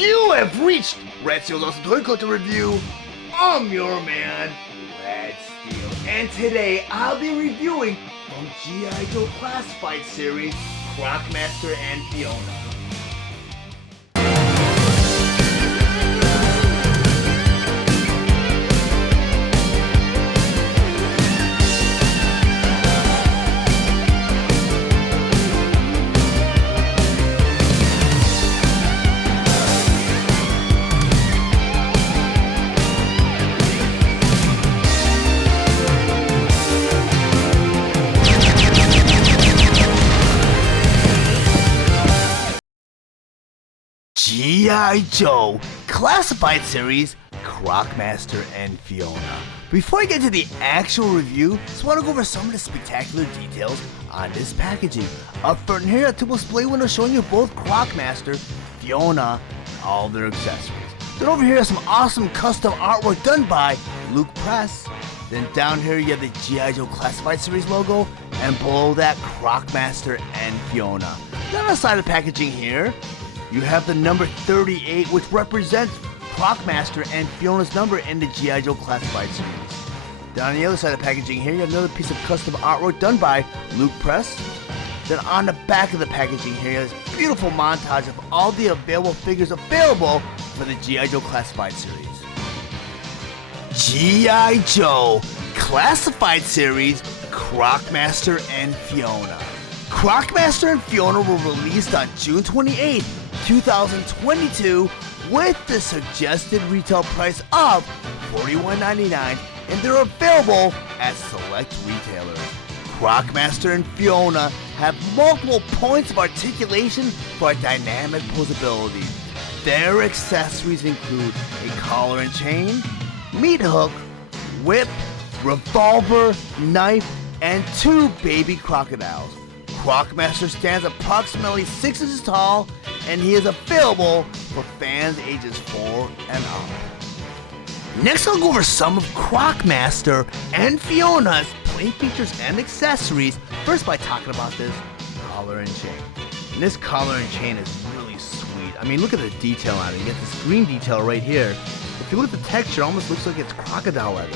You have reached Red Steele's Awesome Toy Collector Review. I'm your man, Red Steele, and today I'll be reviewing from G.I. Joe Classified series, Croc Master and Fiona. G.I. Joe Classified series, Croc Master and Fiona. Before I get to the actual review, just want to go over some of the spectacular details on this packaging. Up front here, a typical display window showing you both Croc Master, Fiona, and all their accessories. Then over here, some awesome custom artwork done by Luke Press. Then down here, you have the G.I. Joe Classified series logo, and below that, Croc Master and Fiona. Then on the side of the packaging here, you have the number 38, which represents Croc Master and Fiona's number in the G.I. Joe Classified series. Then on the other side of the packaging here, you have another piece of custom artwork done by Luke Press. Then on the back of the packaging here, you have this beautiful montage of all the available figures available for the G.I. Joe Classified series. G.I. Joe Classified series, Croc Master and Fiona. Croc Master and Fiona were released on June 28, 2022 with the suggested retail price of $41.99, and they're available at select retailers. Croc Master and Fiona have multiple points of articulation for dynamic posability. Their accessories include a collar and chain, meat hook, whip, revolver, knife, and 2 baby crocodiles. Croc Master stands approximately 6 inches tall, and he is available for fans ages 4 and up. Next, I'll go over some of Croc Master and Fiona's play features and accessories, first by talking about this collar and chain. And this collar and chain is really sweet. I mean, look at the detail on it. You get this green detail right here. If you look at the texture, it almost looks like it's crocodile leather.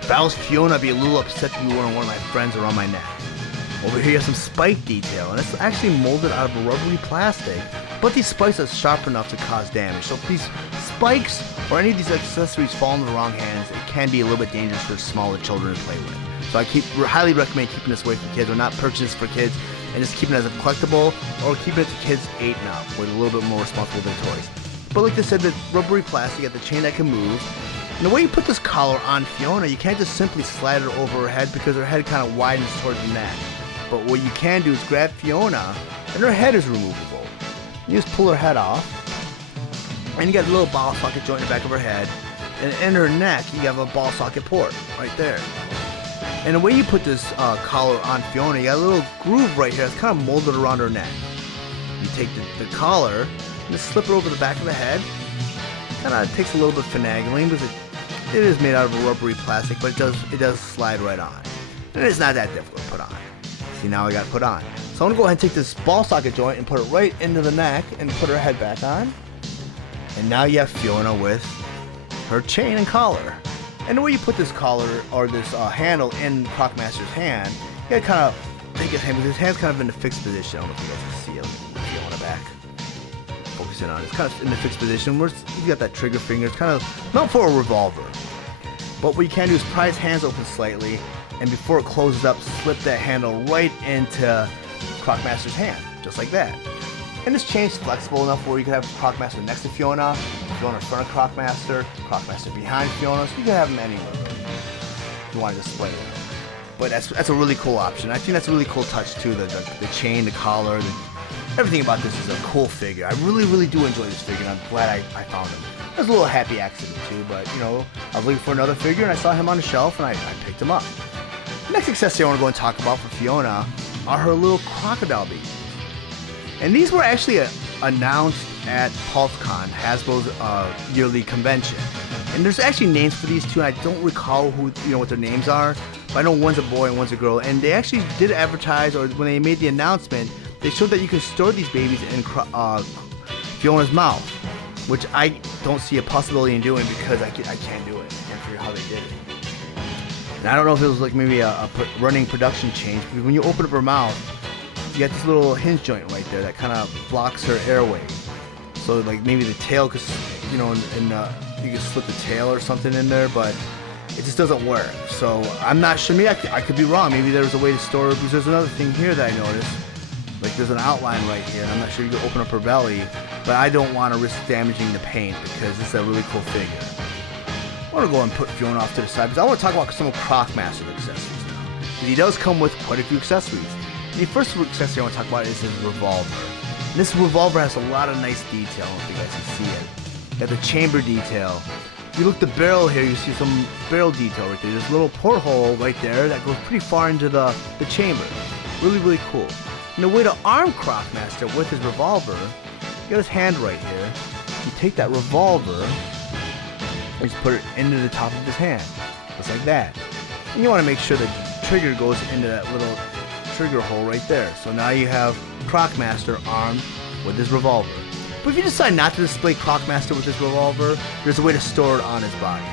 If I was Fiona, I'd be a little upset to be wearing one of my friends around my neck. Over here you have some spike detail, and it's actually molded out of a rubbery plastic, but these spikes are sharp enough to cause damage. So if these spikes or any of these accessories fall into the wrong hands, it can be a little bit dangerous for smaller children to play with. So I highly recommend keeping this away from kids, or not purchasing this for kids, and just keeping it as a collectible, or keeping it to kids 8 and up, with a little bit more responsible than toys. But like I said, the rubbery plastic, you got the chain that can move. And the way you put this collar on Fiona, you can't just simply slide it over her head because her head kind of widens towards the neck. But what you can do is grab Fiona, and her head is removable. You just pull her head off, and you got a little ball socket joint in the back of her head, and in her neck, you have a ball socket port right there. And the way you put this collar on Fiona, you got a little groove right here that's kind of molded around her neck. You take the collar, and just slip it over the back of the head. Kind of takes a little bit of finagling, because it is made out of a rubbery plastic, but it does slide right on. And it's not that difficult to put on. See, now I got it put on. So I'm going to go ahead and take this ball socket joint and put it right into the neck and put her head back on. And now you have Fiona with her chain and collar. And the way you put this collar or this handle in Croc Master's hand, you gotta kind of take his hand, because his hand's kind of in the fixed position. I don't know if you guys can see it. Fiona back. Focus in on it. It's kind of in the fixed position where you got that trigger finger. It's kind of not for a revolver. But what you can do is pry his hands open slightly, and before it closes up, slip that handle right into Croc Master's hand, just like that. And this chain's flexible enough where you can have Croc Master next to Fiona, Fiona in front of Croc Master behind Fiona, so you can have them anywhere if you want to display them. But that's a really cool option. I think that's a really cool touch too, the chain, the collar, everything about this is a cool figure. I really do enjoy this figure, and I'm glad I found him. It was a little happy accident too, but you know, I was looking for another figure and I saw him on the shelf and I picked him up. The next accessory I want to go and talk about for Fiona are her little crocodile babies. And these were actually announced at PulseCon, Hasbro's yearly convention. And there's actually names for these two, and I don't recall what their names are, but I know one's a boy and one's a girl. And they actually did advertise, or when they made the announcement, they showed that you can store these babies in Fiona's mouth. which I don't see a possibility in doing because I can't do it. I can't figure out how they did it. And I don't know if it was like maybe a running production change, because when you open up her mouth, you got this little hinge joint right there that kind of blocks her airway. So like maybe the tail, cause you know, you can slip the tail or something in there, but it just doesn't work. So I'm not sure. Maybe I could be wrong. Maybe there's a way to store it, because there's another thing here that I noticed. Like there's an outline right here, and I'm not sure you can open up her belly, but I don't want to risk damaging the paint because this is a really cool figure. I want to go and put Fiona off to the side because I want to talk about some of Croc Master's accessories now. And he does come with quite a few accessories. And the first accessory I want to talk about is his revolver. And this revolver has a lot of nice detail. I don't know if you guys can see it. Got the chamber detail. If you look at the barrel here, you see some barrel detail right there. There's a little porthole right there that goes pretty far into the chamber. Really, really cool. And the way to arm Croc Master with his revolver, you got his hand right here. You take that revolver and just put it into the top of his hand, just like that. And you want to make sure the trigger goes into that little trigger hole right there. So now you have Croc Master armed with his revolver. But if you decide not to display Croc Master with his revolver, there's a way to store it on his body.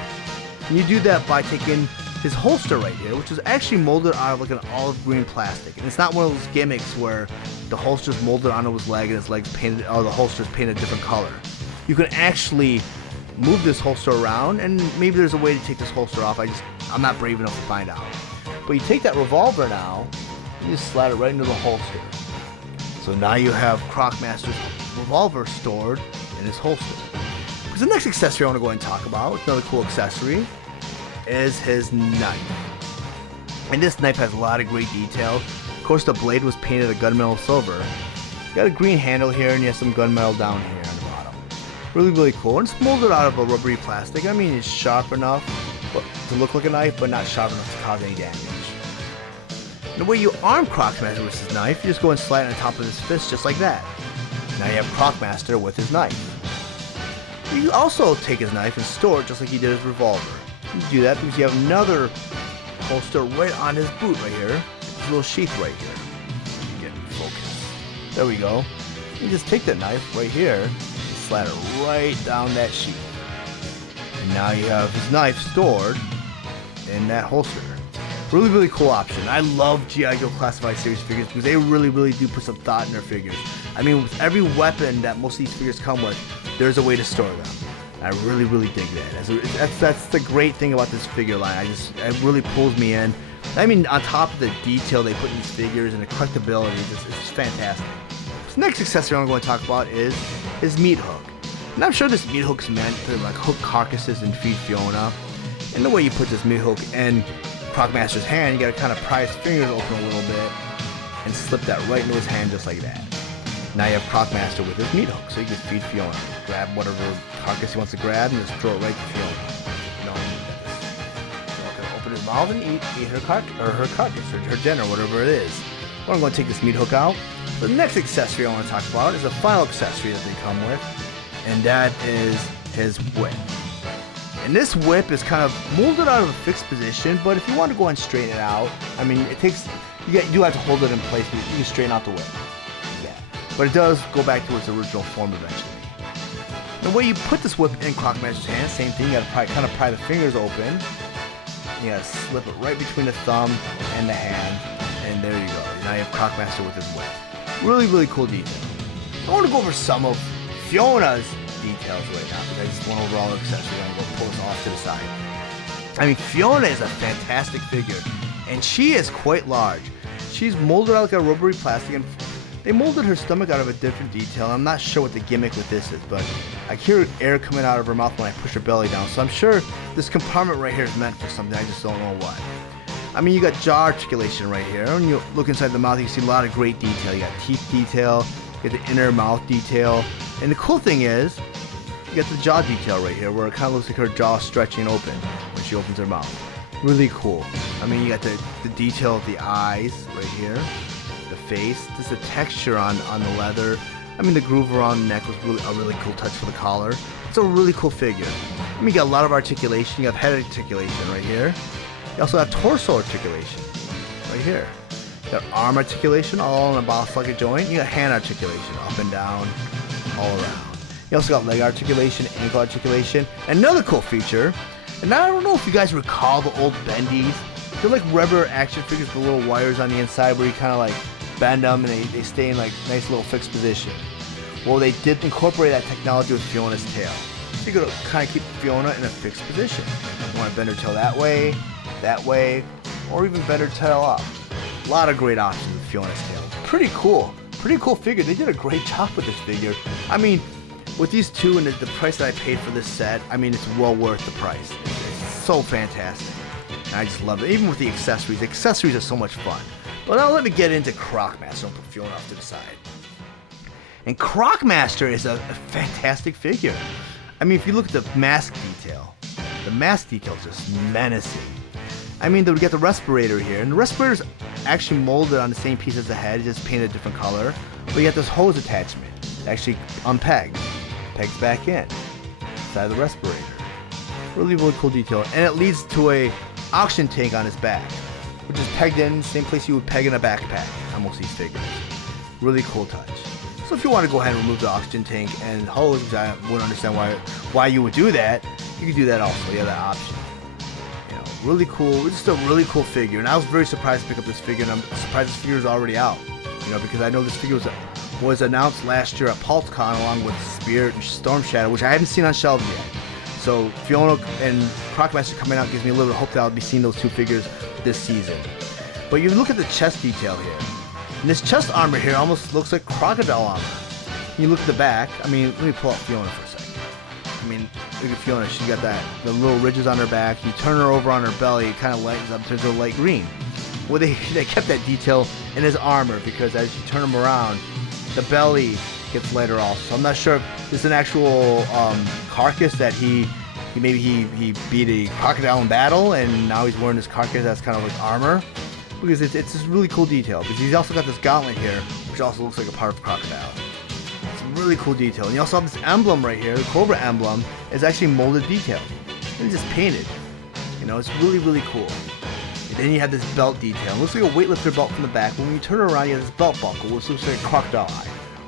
And you do that by taking his holster right here, which is actually molded out of like an olive green plastic. And it's not one of those gimmicks where the holster's molded onto his leg and his leg's painted, or the holster's painted a different color. You can actually move this holster around, and maybe there's a way to take this holster off. I'm not brave enough to find out. But you take that revolver now, you just slide it right into the holster. So now you have Croc Master's revolver stored in his holster. Because the next accessory I want to go ahead and talk about, another cool accessory, is his knife. And this knife has a lot of great detail. Of course, the blade was painted a gunmetal silver. You got a green handle here, and you have some gunmetal down here on the bottom. Really, really cool. And it's molded out of a rubbery plastic. I mean, it's sharp enough to look like a knife, but not sharp enough to cause any damage. And the way you arm Croc Master with his knife, you just go and slide it on top of his fist just like that. Now you have Croc Master with his knife. You also take his knife and store it just like he did his revolver. You do that because you have another holster right on his boot right here. This little sheath right here. Get in focus. There we go. You just take that knife right here and slide it right down that sheath. And now you have his knife stored in that holster. Really, really cool option. I love G.I. Joe Classified series figures because they really, really do put some thought in their figures. I mean, with every weapon that most of these figures come with, there's a way to store them. I really, really dig that. That's the great thing about this figure line. It really pulls me in. I mean, on top of the detail they put in these figures and the collectability, it's just fantastic. So the next accessory I'm going to talk about is his meat hook. And I'm sure this meat hook's meant to like hook carcasses and feed Fiona. And the way you put this meat hook in Croc Master's hand, you got to kind of pry his fingers open a little bit and slip that right into his hand just like that. Now you have Croc Master with his meat hook, so you can feed Fiona. Grab whatever carcass he wants to grab and just throw it right to Fiona. No, Fiona's gonna open his mouth and eat her carcass, or her dinner, whatever it is. Well, I'm going to take this meat hook out. The next accessory I want to talk about is the final accessory that they come with, and that is his whip. And this whip is kind of molded out of a fixed position, but if you want to go and straighten it out, I mean, you do have to hold it in place, but you can straighten out the whip. Yeah. But it does go back to its original form eventually. The way you put this whip in Croc Master's hand, same thing, you gotta kind of pry the fingers open. You gotta slip it right between the thumb and the hand, and there you go. Now you have Croc Master with his whip. Really, really cool detail. I want to go over some of Fiona's details right now, because I just went over all the accessories. I'm going to pull this off to the side. I mean, Fiona is a fantastic figure, and she is quite large. She's molded out like a rubbery plastic, and they molded her stomach out of a different detail. I'm not sure what the gimmick with this is, but I hear air coming out of her mouth when I push her belly down, so I'm sure this compartment right here is meant for something. I just don't know what. I mean, you got jaw articulation right here. When you look inside the mouth, you see a lot of great detail. You got teeth detail, you got the inner mouth detail, and the cool thing is, you got the jaw detail right here, where it kind of looks like her jaw stretching open when she opens her mouth. Really cool. I mean, you got the detail of the eyes right here, the face, just the texture on the leather. I mean, the groove around the neck was a really cool touch for the collar. It's a really cool figure. I mean, you got a lot of articulation. You have head articulation right here. You also have torso articulation right here. You got arm articulation all in a boss like a joint. You got hand articulation up and down, all around. You also got leg articulation, ankle articulation. And another cool feature, and I don't know if you guys recall the old bendies. They're like rubber action figures with little wires on the inside where you kind of like bend them and they stay in like nice little fixed position. Well, they did incorporate that technology with Fiona's tail. So you could kind of keep Fiona in a fixed position. You want to bend her tail that way, or even bend her tail up. A lot of great options with Fiona's tail. Pretty cool figure. They did a great job with this figure. I mean, with these two and the price that I paid for this set, I mean, it's well worth the price. It's so fantastic. And I just love it. Even with the accessories. The accessories are so much fun. But now let me get into Croc Master and put Fiona off to the side. And Croc Master is a fantastic figure. I mean, if you look at the mask detail, the mask detail is just menacing. I mean, we got the respirator here, and the respirator's actually molded on the same piece as the head, just painted a different color. But you got this hose attachment, actually unpegged, pegs back in, side of the respirator. Really, really cool detail, and it leads to a oxygen tank on his back, which is pegged in, same place you would peg in a backpack on most of these figures. Really cool touch. So if you want to go ahead and remove the oxygen tank and hose, which I wouldn't understand why you would do that, you can do that also. You have that option. You know, really cool. It's just a really cool figure, and I was very surprised to pick up this figure, and I'm surprised this figure is already out. You know, because I know this figure was announced last year at PulseCon along with Spirit and Storm Shadow, which I haven't seen on shelves yet. So Fiona and Croc Master coming out gives me a little bit of hope that I'll be seeing those two figures this season. But you look at the chest detail here. And this chest armor here almost looks like crocodile armor. You look at the back. I mean, let me pull out Fiona for a second. I mean, look at Fiona. She's got the little ridges on her back. You turn her over on her belly, it kind of lightens up, turns to light green. Well, they kept that detail in his armor because as you turn him around, the belly gets lighter also. So I'm not sure if this is an actual carcass that he beat a crocodile in battle, and now he's wearing this carcass that's kind of like armor. Because it's this really cool detail. Because he's also got this gauntlet here, which also looks like a part of crocodile. It's a really cool detail. And you also have this emblem right here, the Cobra emblem, is actually molded detail. It's just painted. You know, it's really, really cool. And then you have this belt detail. It looks like a weightlifter belt from the back. When you turn it around, you have this belt buckle, which looks like a crocodile eye.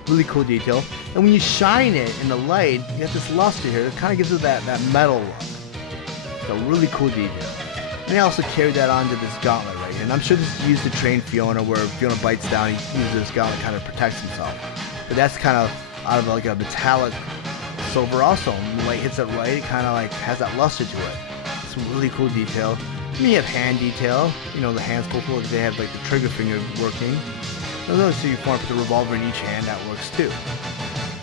Really cool detail. And when you shine it in the light, you have this luster here that kind of gives it that metal look. It's a really cool detail. And they also carried that onto this gauntlet right here. And I'm sure this is used to train Fiona, where Fiona bites down, he uses this gauntlet kind of protects himself. But that's kind of out of like a metallic silver also. When the light hits it right, it kind of like has that luster to it. It's a really cool detail. And you have hand detail. You know, the hands pull because they have like the trigger finger working. So you want to put the revolver in each hand, that works too.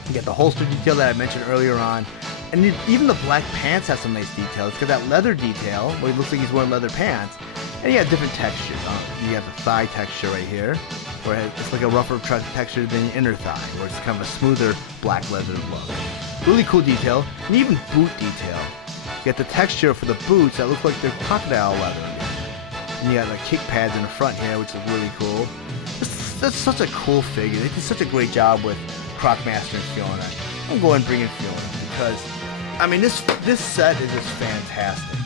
You get the holster detail that I mentioned earlier on. And even the black pants have some nice detail. It's got that leather detail, where it looks like he's wearing leather pants. And you have different textures. You have the thigh texture right here, where it's like a rougher texture than the inner thigh, where it's kind of a smoother black leather look. Really cool detail. And even boot detail. You get the texture for the boots that look like they're crocodile leather. And you got the kick pads in the front here, which is really cool. That's such a cool figure. They did such a great job with Croc Master and Fiona. I'm going to bring in Fiona because, I mean, this set is just fantastic.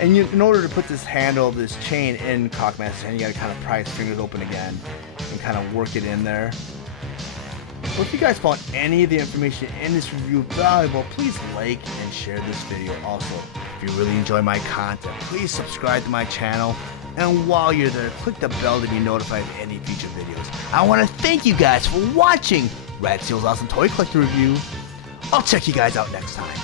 And in order to put this handle, this chain in Croc Master's hand, you got to kind of pry his fingers open again and kind of work it in there. Well, if you guys found any of the information in this review valuable, please like and share this video. Also, if you really enjoy my content, please subscribe to my channel. And while you're there, click the bell to be notified of any future videos. I want to thank you guys for watching Rad Steele's Awesome Toy Collector Review. I'll check you guys out next time.